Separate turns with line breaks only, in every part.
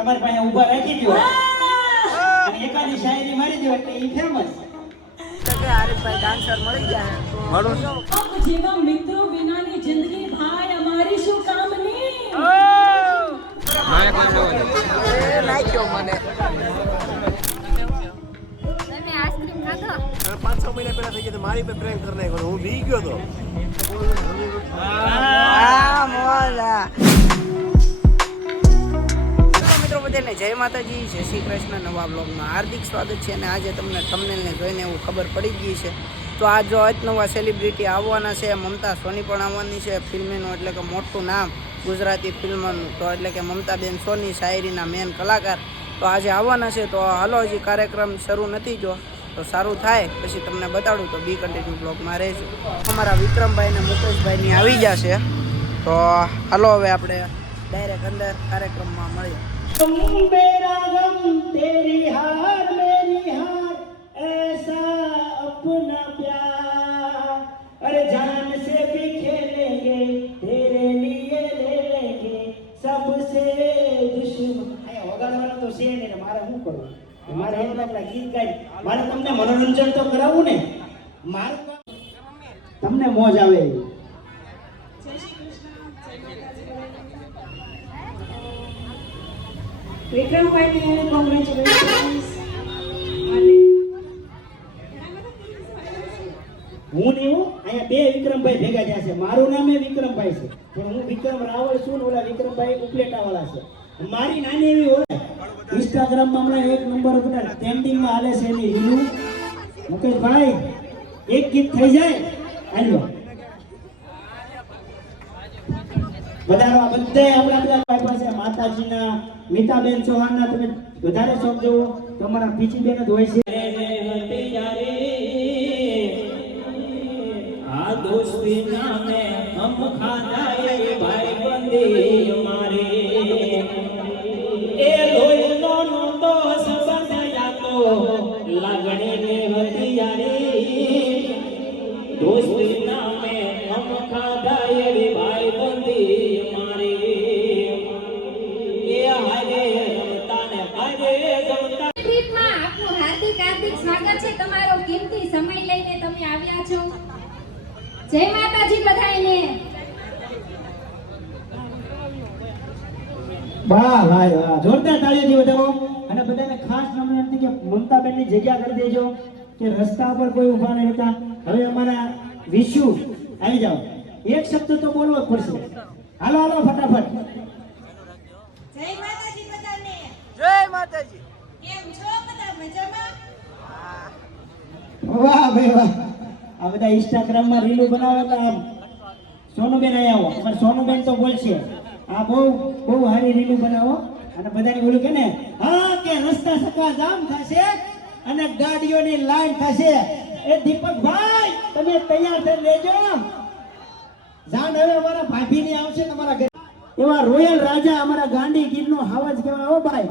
તમારી પાસે ઊભા રાખી દો અને એકાદી શાયરી મારી દો એટલે ઈ ફેમસ
ડાન્સર મળી ગયા
મળું
अब જેવા મિત્રો વિનાની જિંદગી ભાઈ અમારી શું કામની?
મારે કોઈ જવું
એ નાખ્યો મને.
તમે
પાંચ છ મહિના પહેલા થઈ ગયા મારી પર પ્રેમ કરે નાખ્યો. હું બી ગયો તો.
બધાને જય માતાજી, જય શ્રી કૃષ્ણ. નવા બ્લોગમાં હાર્દિક સ્વાગત છે અને આજે તમને થંબનેલને જોઈને એવું ખબર પડી ગઈ છે. તો આ જો નવા સેલિબ્રિટી આવવાના છે, મમતા સોની પણ આવવાની છે ફિલ્મનું, એટલે કે મોટું નામ ગુજરાતી ફિલ્મનું. તો એટલે કે મમતાબેન સોની, શાયરીના મેન કલાકાર. તો આજે આવવાના છે, તો હાલો હજી કાર્યક્રમ શરૂ નથી જો. તો સારું થાય, પછી તમને બતાડું, તો બી કન્ટિન્યુ બ્લોગમાં રહેજો. અમારા વિક્રમભાઈ ને મુકેશભાઈની આવી જશે. તો હાલો હવે આપણે ડાયરેક્ટ અંદર કાર્યક્રમમાં મળીએ.
तुम मेरा गम तेरी हार मेरी हार ऐसा अपना प्यार अरे जान से भी खेलेंगे तेरे लिए ले लेंगे सबसे दुश्मन અરે વગાડવાનું તો છે ને મારે શું કરવું મારે એમ આપણા ગીત ગાઈ મારે તમને મનોરંજન તો કરાવવું ને મારું કામ- તમને મોજ આવે
વિક્રમભાઈને કોંગ્રેચ્યુલેશન્સ
હું ને હું, અહીંયા બે વિક્રમભાઈ ભેગા થયા છે. મારું નામ એ વિક્રમભાઈ છે. પણ હું વિક્રમ રાવળ છું ને ઓલા વિક્રમભાઈ ઉપલેટા વાળા છે. મારી નાની એવી ઓળખ ઇન્સ્ટાગ્રામમાં હમણાં એક નંબર ઉપર ટ્રેન્ડિંગમાં હાલે છે એની રીલું મુકેશભાઈ, એક ગીત થઈ જાય? હાલો બધા આ બધે આપણા બધા ભાઈ પાસે માતાજીના, મીતાબેન, ચૌહાણના તમે વધારે શોખ તમારા અમારા પીચીબેન જ હોય છે. આ દોસ્તી નામે હમ ખાધા એ ભાઈ.
હાર્દિક સ્વાગત છે તમારો કિંમતી સમય લઈને તમે આવ્યા છો. જય માતાજી બધાને
વાહ ભાઈ વાહ. જોરદાર તાળીઓથી વધાવો. અને બધાને ખાસ નમ્ર કે મમતાબેનની જગ્યા કરી દેજો કે રસ્તા પર કોઈ ઊભા નહીં રહેતા. હવે અમારા વિશુ આવી જાઓ. એક શબ્દ તો બોલવો જ પડશે. હાલો હાલો ફટાફટ.
જય માતાજી બધાને.
જય માતાજી.
કેમ છો? બધા મજામાં?
વાહ ભાઈ વાહ. આ બધા ઇન્સ્ટાગ્રામમાં રીલો બનાવે તો આમ. સોનુબેન અહીંયા આવો. અમારે સોનુબેન તો બોલશે. આ બહુ બહુ સારી રીલો બનાવો. અને બધાને બોલું કે ને, હા, કે રસ્તા સકા જામ થશે અને ગાડીઓની લાઈન થશે. એ દીપકભાઈ, તમે તૈયાર થઈ લેજો જાણ હવે અમારા ભાભીની આવશે તમારા ઘરે. એવા રોયલ રાજા અમારા ગાંધી ગીરનો હાવજ કહેવાય હો ભાઈ.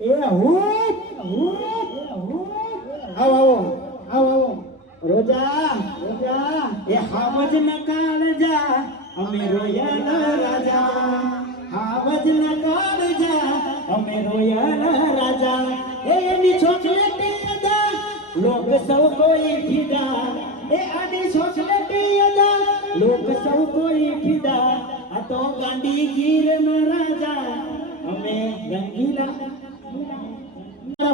એ હું હૂપ. આવો આવો આવો રોજા રોજા, એ હાવજ ન કાળજા અમે રોયલ રાજા. હાવજ ન કાળજા અમે રોયલ રાજા. એ એની ચોકલેટી અદા. લોક સૌ કોઈ ફિદા એ આની ચોકલેટી અદા. લોક સૌ કોઈ ફિદા આ તો ગાંધી ગીર રાજા. અમે રંગીલા.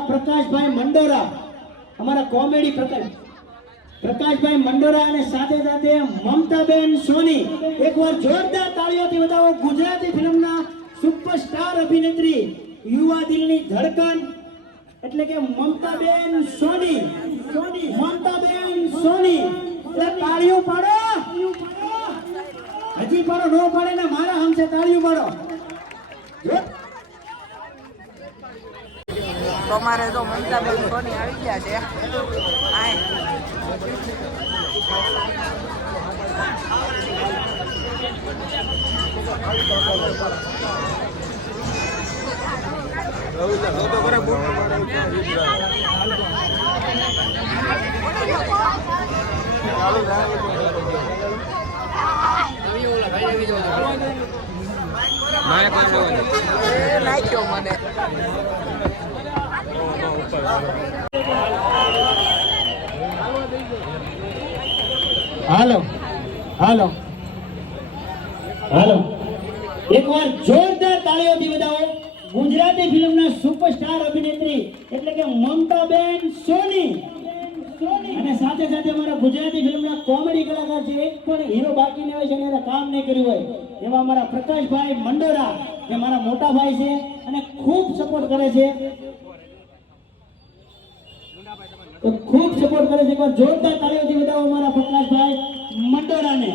પ્રકાશભાઈ મંડોરા. અમારા કોમેડી પ્રકાશ. પ્રકાશભાઈ મંડોરા અને સાથે સાથે મમતાબેન સોની. એકવાર જોરદાર તાળીઓથી બતાવો, ગુજરાતી ફિલ્મના સુપરસ્ટાર અભિનેત્રી, યુવા દિલની ધડકન. એટલે કે મમતાબેન સોની. સોની મમતાબેન સોની. તાળીઓ પાડો. હજી પાડો, નો પાડે ને મારા હમસે તાળીઓ પાડો.
તો અમારે તો મમતાબેન સોની આવી ગયા છે. નાખ્યો
મને.
હાલો હાલો. હાલો. એકવાર જોરદાર તાળીઓથી બતાવો ગુજરાતી ફિલ્મના સુપરસ્ટાર અભિનેત્રી એટલે કે મમતાબેન સોની. અને સાથે સાથે અમારા ગુજરાતી ફિલ્મના કોમેડી કલાકાર છે એક પણ હીરો બાકી ન હોય છે એને કામ નહીં કર્યું હોય, એવા અમારા પ્રકાશભાઈ મંડોરા, જે મારા મોટા ભાઈ છે અને ખૂબ સપોર્ટ કરે છે. તો ખૂબ સપોર્ટ કરે છે. એકવાર જોરદાર તાળીઓથી બતાવો અમારા પ્રકાશભાઈ મંડોરાને.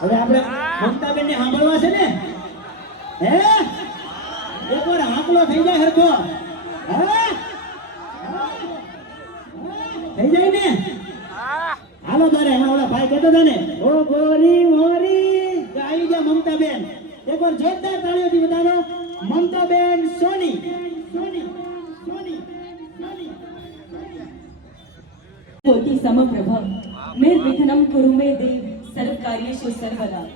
હવે આપણે સાંભળવા છે ને? હે? એકવાર આંકલો થઈ જાય થઈ જાય ને? હાલો તારે એમાં ઓલા ભાઈ કહેતો હતા ને, ઓ ગોરી મોરી આવી જા મમતા બેન એકવાર જોરદાર તાળીઓથી બધાનો મમતા બેન સોની સોની સોની.
સોની સમપ્રભમ મેં વિઘ્નમ કુરુ મે દેવ સર્વ કાર્યેશુ સર્વદા.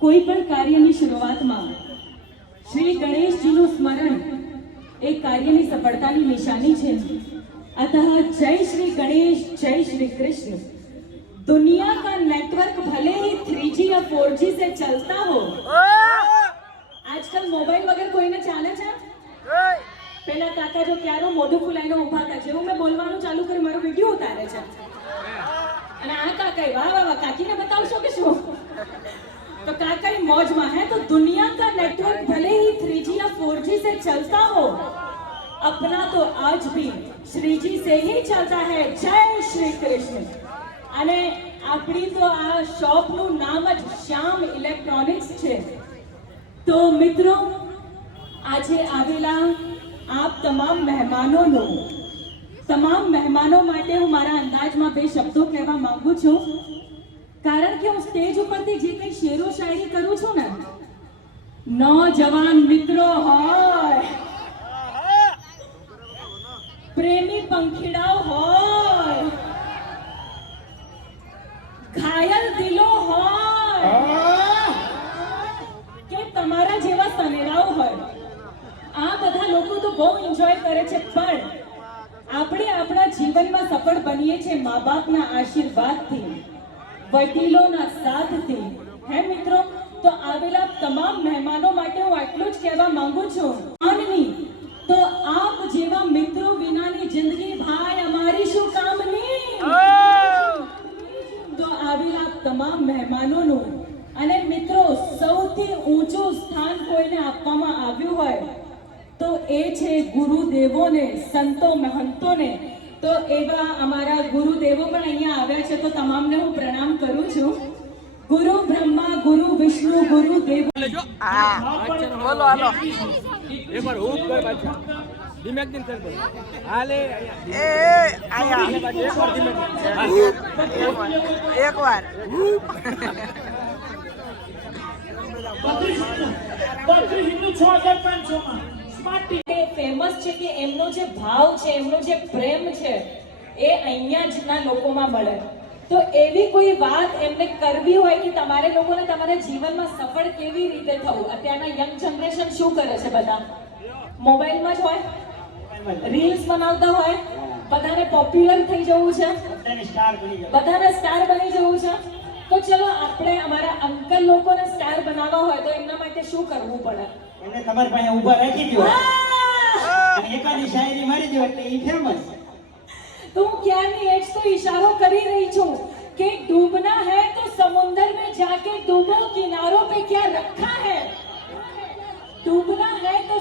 કોઈ પણ કાર્યની શરૂઆતમાં શ્રી ગણેશજીનું સ્મરણ એ કાર્યની સફળતાની નિશાની છે. અતઃ જય શ્રી ગણેશ, જય શ્રી કૃષ્ણ. दुनिया का नेटवर्क भले ही थ्री जी या जी से चलता हो। आजकल मोबाइल वगैरह कोई ना चाले चा। पहला काका जो क्या मोदू फुलाई उभा का जो मैं बोलवानो चालू कर, मारो वीडियो होता रहे चा અને આ કાકાઈ વાહ વાહ કાકી ને બતાવ શો કે શું તો કાકાઈ મોજમાં અને આપણી તો આ શોપનું નામ જ શ્યામ ઇલેક્ટ્રોનિક્સ છે. તો મિત્રો, આજે આવેલા આપ તમામ મહેમાનોનો, તમામ મહેમાનો માટે હું મારા અંદાજમાં બે શબ્દો કહેવા માંગુ છું. કારણ કે હું સ્ટેજ ઉપરથી જે કંઈ શેરો શાયરી કરું છું ને, નોજવાન મિત્રો હોય, પ્રેમી પંખીડાઓ હોય ઘાયલ દિલો હોય. કે તમારા જેવા સનેરાઓ હોય. આ બધા લોકો તો બહુ એન્જોય કરે છે પણ આપણે આપણા જીવનમાં સફળ બનીએ છીએ મા બાપના આશીર્વાદથી વડીલોના સાથથી. હે મિત્રો તો આવેલા તમામ મહેમાનો માટે હું આટલું જ કહેવા માંગુ છું. માનની તો આપ જેવા મિત્રો તમામ મહેમાનોનું અને મિત્રો સૌથી ઊંચું સ્થાન કોઈને આપવામાં આવ્યું હોય તો એ છે ગુરુદેવોને સંતો મહંતોને. તો એવા અમારા ગુરુદેવો પણ અહીંયા આવ્યા છે તો તમામને હું પ્રણામ કરું છું. ગુરુ બ્રહ્મા ગુરુ વિષ્ણુ ગુરુ દેવ.
હા બોલો હાલો.
એકવાર હું કર પાછા ધીમે દિન કર બોલ હાલે.
એ આયા. એક વાર
ફેમસ છે કે એમનો જે ભાવ છે એમનો જે પ્રેમ છે એ અહીંયા જ ના લોકોમાં મળે. તો એવી કોઈ વાત એમને કરવી હોય કે તમારે લોકોને તમારા જીવનમાં સફળ કેવી રીતે થવું? અત્યારના યંગ જનરેશન શું કરે છે બધા? મોબાઈલમાં જ હોય? રીલ્સ બનાવતા હોય બધાને પોપ્યુલર થઈ જવું છે
બધાને સ્ટાર બની જાવ
બધાને સ્ટાર બની જવું છે તો ચલો આપણે અમારા અંકલ લોકોને સ્ટાર બનાવવા હોય તો એમના માટે શું કરવું પડે
એને તમારી પાસે ઊભા રાખી દો
આહ!
અને એકાદી શાયરી મારી દો એટલે ઈ ફેમસ
तो હું ક્યારની એજ તો इशारो કરી રહી છું કે डूबना है तो समुंदर में जाके डूबो किनारों पे क्या रखा है डूबना है तो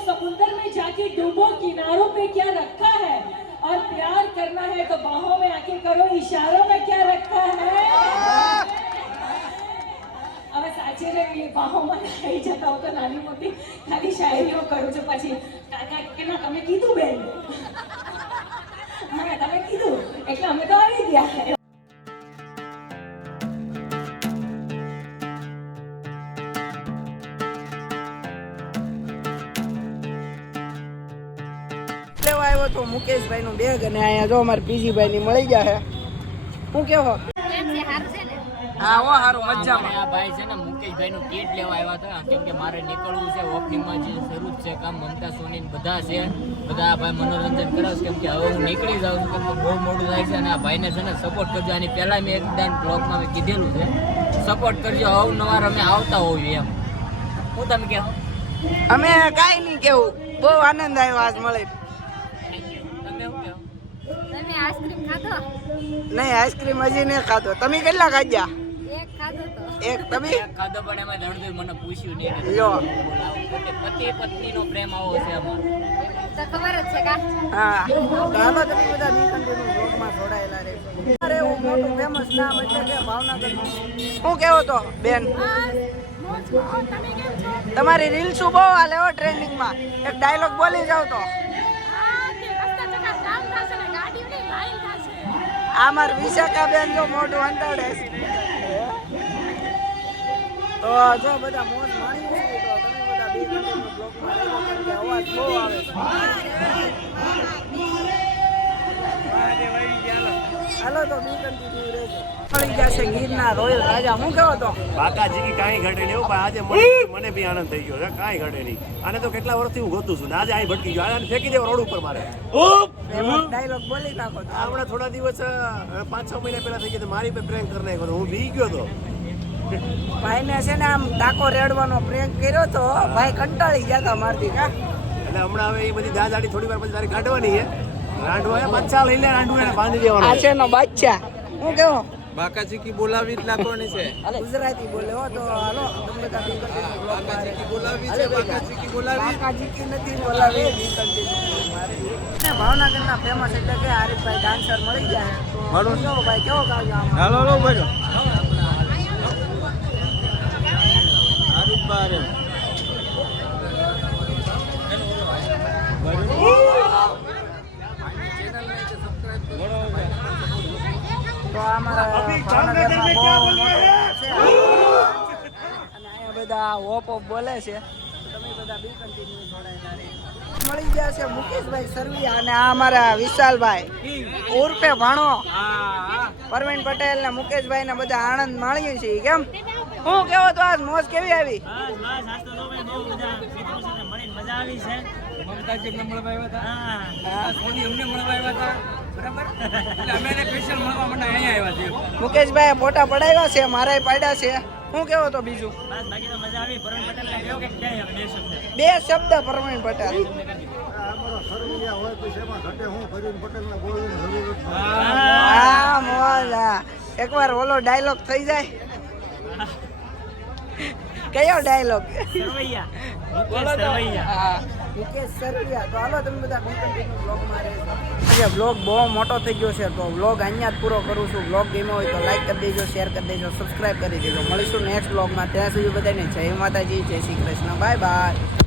समुंदर में जाके डूबो किनारों पे क्या रखा है और प्यार करना है तो बाहों में आके करो इशारों में क्या रखा है હવે સાચી રહી બાહોમાં થઈ જતા હું તો નાની મોટી ખાલી શાયરીઓ કરું છું પછી કાકા કે ના તમે કીધું બેન હા તમે કીધું એટલે અમે તો આવી ગયા
આવ્યો તો મુકેશભાઈ નું બેગ અને અહીંયા જો અમારે પીજીભાઈ ની મળી જાય હું કેવો?
છે છે
હા હો હારું મજામાં.
આ ભાઈ છે ને મુકેશભાઈ નું કીટ લેવા આવ્યા હતા. કેમ કે મારે નીકળવું છે ઓપનિંગમાં જે શરૂ છે કામ મમતા સોની બધા છે. બધા ભાઈ મનોરંજન કરાવશે કેમ કે હવે હું નીકળી જાઉં છું કેમ બહુ મોડું થાય છે અને આ ભાઈને છે ને સપોર્ટ કરજો. આની પહેલા મેં એક દાન બ્લોગમાં મેં કીધેલું છે. સપોર્ટ કરજો અવનવાર અમે આવતા હોઈએ એમ. હું તમે કહો
અમે કાંઈ નહીં કેવું. બહુ આનંદ આવ્યો આજ મળી
તમે
આઈસ્ક્રીમ ખાધો?
નહીં આઈસ્ક્રીમ હજી નહીં ખાધો. તમે કેટલા ખાધ્યા?
એક ખાધો તો.
એક તમે?
ખાધો પણ એમાં દર્દ મને પૂછ્યું નહીં. કે
લો
પતિ પત્ની પત્નીનો પ્રેમ આવો છે અમારો
તો ખબર જ છે કા?
હા. તો હાલો તમે બધા કન્ટિન્યુ બ્લોગમાં જોડાયેલા રહેજો. અરે હું મોટું ફેમસ નામ એટલે કે ભાવનગર હું કેવો તો બેન? તમારી રીલ શું બહુ હાલે હો ટ્રેન્ડિંગમાં એક ડાયલોગ બોલી જાવ તો. આ વિશાખાબેન વિશાખા બેન જો મોઢું અંતાડે તો જો બધા મોજ માણી તો તમે બધા બે કન્ટિન્યુ બ્લોગમાં રહેજો કેમ કે અવાજ બહુ આવે હાલો તો બી કન્ટિન્યુ રહેજો. મળી જશે ગીરના રોયલ રાજા. હું કેવો તો?
બાકાજી કી કાંઈ ઘટે નહીં પણ આજે મને મને બી આનંદ થઈ ગયો કાંઈ ઘટે નહીં. આને તો કેટલા વર્ષથી હું ગોતું છું ને આજે અહીં ભટકી ગયો. આને ફેંકી દેવો રોડ ઉપર મારે.
ડાયલોગ બોલી નાખો
હમણાં થોડા દિવસ પાંચ છ મહિના પહેલા થઈ ગયા મારી પર પ્રેન્ક કરી નાખ્યો હું બી ગયો તો.
ભાઈને છે ને આમ ટાકો રેડવાનો પ્રેંક કર્યો તો ભાઈ કંટાળી ગયા હતા મારથી કા?
એટલે હમણાં હવે એ બધી દાદાડી થોડી વાર પછી તારે કાઢવાની છે રાંડવો એ બચ્ચા લઈ લે રાંડવું એને બાંધી દેવાનો.
આ છે નો બચ્ચા. હું કેવો?
બાકાજી કી બોલાવી જ નાખવાની છે.
ગુજરાતી બોલે હો તો હાલો તમને કાપી બી continue block માં રહેજો.
બોલાવી.
હાલે ભેગા. બાકાજી કી નથી બોલાવી ભાવનગરના ફેમસ એટલે કે હરીફભાઈ ડાન્સર મળી ગયા. છે. તો કેવો ભાઈ કેવો આમાં?
હાલો હાલો ભાઈ હારું
તો અમારા ભાવનગરમાં બહુ મોટો છે. અને અહીંયા બધા હોપ ઓપ બોલે છે. તમે બધા બી કન્ટિન્યુ જોડાયેલા રહેજો. મળી ગયા છે મુકેશભાઈ સરવિયા અને આ અમારા વિશાલભાઈ. ઉર્ફે ભાણો પરવીન પટેલ ને મુકેશભાઈ ને બધા આનંદ માણીએ છીએ. કેમ? હું કેવો તો આજ મોજ કેવી આવી?
મમતાજી અમને મળવા આવ્યા હતા. સોની અમને મળવા આવ્યા હતા. બરાબર? એટલે અમે એને સ્પેશિયલ મળવા માટે અહીંયા આવ્યા છીએ.
મુકેશભાઈ ફોટા પડાવ્યા છે મારા પાડ્યા છે. હું કેવો તો બીજું? બે શબ્દ. પરવીન પટેલ. હા મોજ હા. એકવાર ઓલો ડાયલોગ થઈ જાય. કયો ડાયલોગ હા મુકેશ સરવૈયા. તો હાલો તમે બધા રહેજો આજે બ્લોગ બહુ મોટો થઈ ગયો છે. તો બ્લોગ અહીંયા જ પૂરો કરું છું. બ્લોગ ગમ્યો હોય તો લાઈક કરી દેજો શેર કરી દેજો સબસ્ક્રાઈબ કરી દેજો. મળીશું નેક્સ્ટ બ્લોગમાં ત્યાં સુધી બધાને જય માતાજી, જય શ્રી કૃષ્ણ. Bye bye